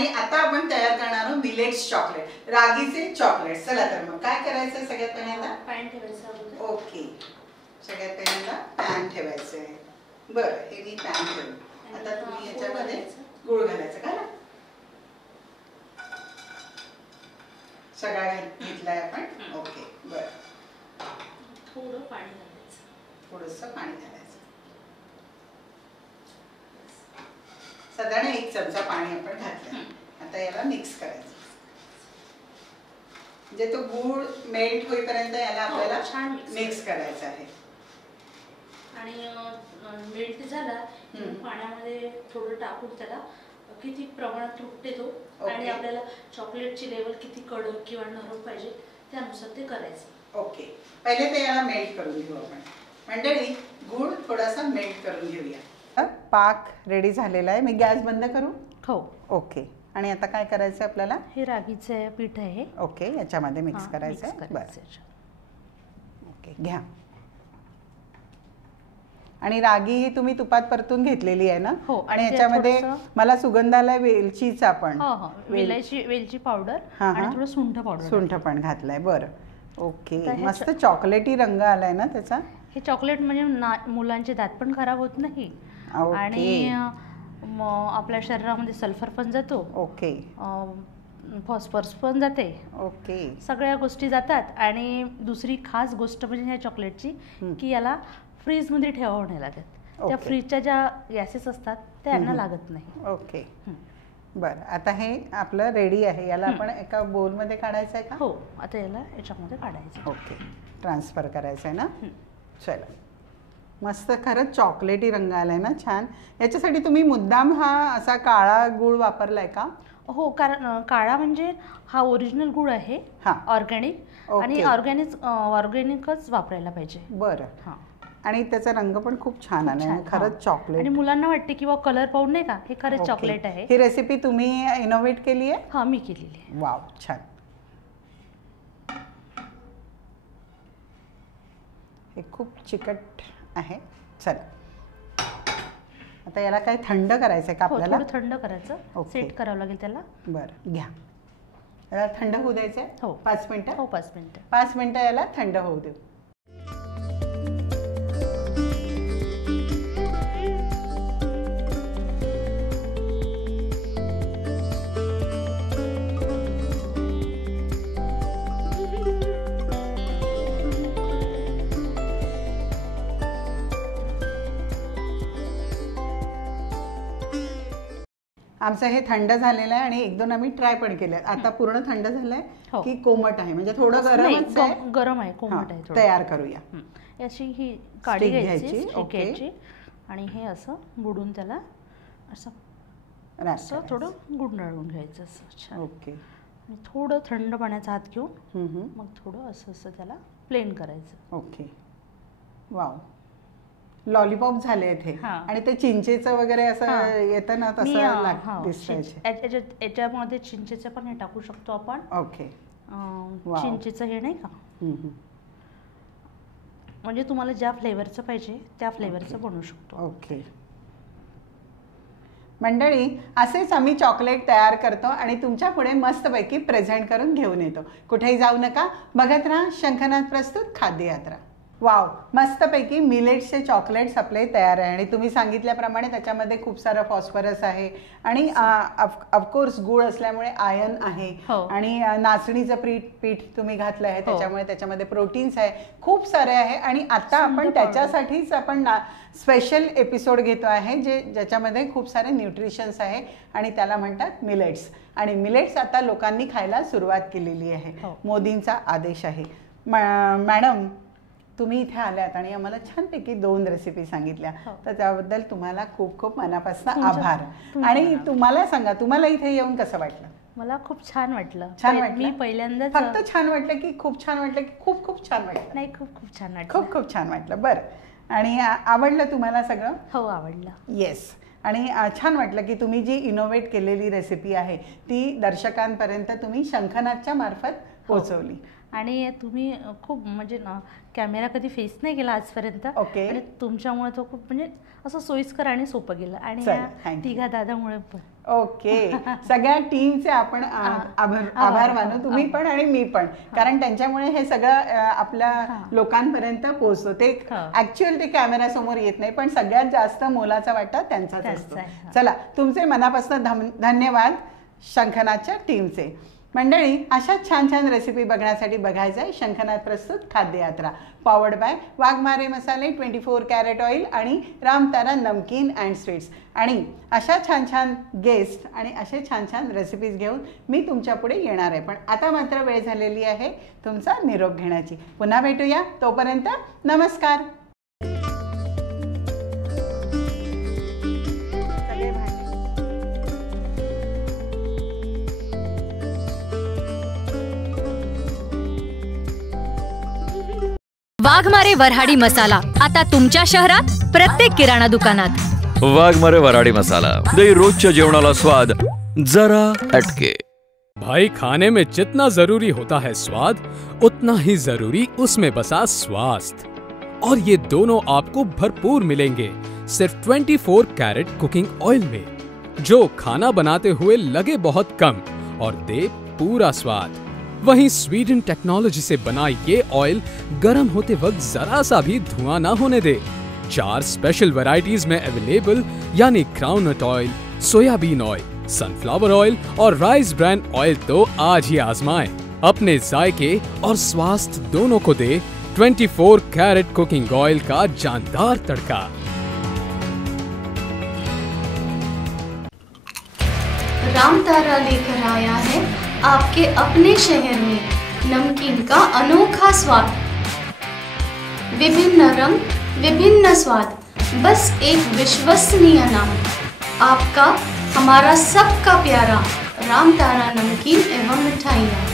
आणि आता आपण तयार करणार आहोत मिलेट्स चॉकलेट, रागीचे चॉकलेट. चला तर मग काय करायचं सगळ्यात पहिल्यांदा पॅन ठेवायचं. ओके, सगळ्यात पहिल्यांदा पॅन ठेवायचं आहे. बरं, हे मी पॅन ठेवू. आता तुम्ही याच्यामध्ये गूळ घालायचं का? सगळा घेतलाय आपण. ओके, बरं. थोडं पाणी घालायचं, थोडंसं पाणी घालायचं. साधारण 1 चमचा पाणी आपण घातलं. आता याला मिक्स करायचं. म्हणजे तो गूळ मेल्ट होईपर्यंत याला आपल्याला छान मिक्स करायचं आहे. आणि मेल्ट झाला पाण्यामध्ये थोडं टाकून त्याला किती प्रमाणात तुटते तो आणि आपल्याला चॉकलेटची लेवल किती कडक किंवा नरम पाहिजे त्यानुसार ते करायचं. ओके, पहिले ते याला मेल्ट करून घेऊ आपण. मंडळी, गूळ थोडासा मेल्ट करून घेऊया. पाक रेडी झालेला आहे. मी गॅस बंद करू? हो. ओके, आणि आता काय करायचं आपल्याला? हे रागीचे पीठ आहे. ओके, याच्यामध्ये मिक्स करायचं आहे. बरं, ओके, घ्या. आणि रागी ही तुम्ही तुपात परतून घेतलेली आहे ना? हो. आणि याच्यामध्ये मला सुगंधाला वेलचीचा पण वेलची पावडर आणि थोडं सुंठ पण घातलंय. बरं, ओके, मस्त चॉकलेटी रंग आलाय ना त्याचा. हे चॉकलेट म्हणजे मुलांचे दात पण खराब होत नाही आणि आपल्या शरीरामध्ये सल्फर पण जातो. ओके, फॉस्फरस पण जाते. ओके, सगळ्या गोष्टी जातात. आणि दुसरी खास गोष्ट म्हणजे ह्या चॉकलेटची की याला फ्रीजमध्ये ठेवावं नाही लागत. त्या फ्रीजच्या ज्या गॅसेस असतात त्या यांना लागत नाही. ओके, बरं. आता हे आपलं रेडी आहे. याला आपण एका बोलमध्ये काढायचं आहे का? हो, आता याला याच्यामध्ये काढायचं. ओके, ट्रान्सफर करायचं आहे ना? चला, मस्त. खरंच चॉकलेटी रंग आलाय ना, छान. याच्यासाठी तुम्ही मुद्दाम हा असा काळा गूळ वापरलाय का? हो, कारण काळा म्हणजे हा ओरिजिनल गूळ आहे, ऑर्गॅनिक. आणि ऑर्गॅनिकच वापरायला पाहिजे. बरं. हां, आणि त्याचा रंग पण खूप छान आलाय. खरंच चॉकलेट. आणि मुलांना वाटते किंवा कलर पाहून नाही का, हे खरंच चॉकलेट आहे. ही रेसिपी तुम्ही इनोव्हेट केली आहे? हां, मी केलेली आहे. वाव, छान. हे खूप चिकट आहे. चला, आता याला काय थंड करायचंय का आपल्याला? थोडं थंड करायचं, सेट करावं लागेल त्याला. बरं, घ्या. याला थंड होऊ द्यायचंय. हो, 5 मिनिटं. हो, 5 मिनिटं. 5 मिनिटं याला थंड होऊ देऊ. आमचं हे थंड झालेलं आहे आणि 1-2 आम्ही ट्राय पण केलं. आता पूर्ण थंड झालंय की कोमट आहे? म्हणजे थोडं गरम आहे, कोमट आहे. तयार करूया. अशी ही काडी घ्यायची आणि हे असं बुडून त्याला असं थोडं गुंडाळून घ्यायचं असं छान. ओके, थोडं थंड पाण्याचा हात घेऊन मग थोडं असं असं त्याला प्लेन करायचं. ओके, वाव, लॉलीपॉप झाले इथे. आणि ते चिंचेचं वगैरे असं येतं ना, तसं दिसतंय. याच्यामध्ये चिंचेचं पण हे टाकू शकतो आपण. ओके, चिंचेचं हे नाही का, म्हणजे तुम्हाला ज्या फ्लेवरचं पाहिजे त्या फ्लेवरचं बनवू शकतो. ओके, मंडळी, असेच आम्ही चॉकलेट तयार करतो आणि तुमच्या पुढे मस्तपैकी प्रेझेंट करून घेऊन येतो. कुठेही जाऊ नका, बघत राहा शंखनाद प्रस्तुत खाद्य यात्रा. वाव, मस्तपैकी मिलेट्सचे चॉकलेट्स आपले तयार आहे. आणि तुम्ही सांगितल्याप्रमाणे त्याच्यामध्ये खूप सारं फॉस्फरस आहे आणि ऑफकोर्स गूळ असल्यामुळे आयर्न आहे. आणि नाचणीचं पीठ तुम्ही घातलं आहे त्याच्यामुळे त्याच्यामध्ये प्रोटीन्स आहे, खूप सारे आहे. आणि आता आपण त्याच्यासाठीच आपण स्पेशल एपिसोड घेतो आहे ज्याच्यामध्ये खूप सारे न्यूट्रिशन्स आहे आणि त्याला म्हणतात मिलेट्स. आणि मिलेट्स आता लोकांनी खायला सुरुवात केलेली आहे. मोदींचा आदेश आहे. मॅडम, तुम्ही इथे आल्यात आणि आम्हाला छानपैकी 2 रेसिपी सांगितल्या, तर त्याबद्दल तुम्हाला खूप खूप मनापासून आभार. आणि तुम्हाला सांगा, तुम्हाला इथे येऊन कसं वाटलं? मला खूप छान वाटलं. छान वाटलं? मी पहिल्यांदाच. फक्त छान वाटलं की खूप छान वाटलं की खूप खूप छान वाटलं? नाही, खूप खूप छान वाटलं. खूप खूप छान वाटलं. बरं, आणि आवडलं तुम्हाला सगळं? हो, आवडलं. येस. आणि छान वाटलं की तुम्ही जी इनोव्हेट केलेली रेसिपी आहे ती दर्शकांपर्यंत तुम्ही शंखनादच्या मार्फत पोचवली. आणि तुम्ही खूप म्हणजे कॅमेरा कधी फेस नाही केला आजपर्यंत. ओके. आणि तुमच्यामुळे तो खूप म्हणजे असं सोयीस्कर आणि सोपं गेलं. आणि चला, या thank you. तिघा दादामुळे पण. ओके. सगळ्या टीमचे आपण आभार मानू, तुम्ही पण आणि मी पण, कारण त्यांच्यामुळे हे सगळं आपल्या लोकांपर्यंत पोहोचतो. ते ऍक्च्युअल ते कॅमेरा समोर येत नाही, पण सगळ्यात जास्त मोलाचा वाटा त्यांचाच असतो. चला, तुमचे मनापासून धन्यवाद शंखनाथच्या टीमचे. मंडळी, अशा छान छान रेसिपी बघण्यासाठी बघायचं आहे शंखनाथ प्रस्तुत खाद्ययात्रा, पॉवर्ड बाय वाघमारे मसाले, 24 कॅरेट ऑइल आणि रामतारा नमकीन अँड स्वीट्स. आणि अशा छान छान गेस्ट आणि असे छान छान रेसिपीज घेऊन मी तुमच्या पुढे येणार आहे. पण आता मात्र वेळ झालेली आहे तुमचा निरोप घेण्याची. पुन्हा भेटूया, तोपर्यंत नमस्कार. वाघमारे वऱ्हाडी मसाला आता तुमच्या शहरात प्रत्येक किराणा दुकानात. वाघमारे वऱ्हाडी मसाला दे रोजच्या जेवणाला स्वाद जरा हटके. भाई, खाने में जितना जरूरी होता है स्वाद, उतना ही जरूरी उसमें बसा स्वास्थ्य. और ये दोनों आपको भरपूर मिलेंगे सिर्फ 24 कैरेट कुकिंग ऑयल में, जो खाना बनाते हुए लगे बहुत कम और दे पूरा स्वाद. वहीं स्वीडन टेक्नोलॉजी से बना ये ऑयल गर्म होते वक्त जरा सा भी धुआं ना होने दे. 4 स्पेशल वैरायटीज में अवेलेबल, यानी groundnut oil, soybean oil, sunflower oil और राइस ब्रांड ऑयल. तो आज ही आजमाएं. अपने जायके और स्वास्थ्य दोनों को दे 24 कैरेट कुकिंग ऑयल का जानदार तड़का. रामतारा लेकर आया है आपके अपने शहर में नमकीन का अनोखा स्वाद. विभिन्न रंग, विभिन्न स्वाद, बस एक विश्वसनीय नाम. आपका, हमारा सबका प्यारा रामतारा नमकीन एवं मिठाइयाँ.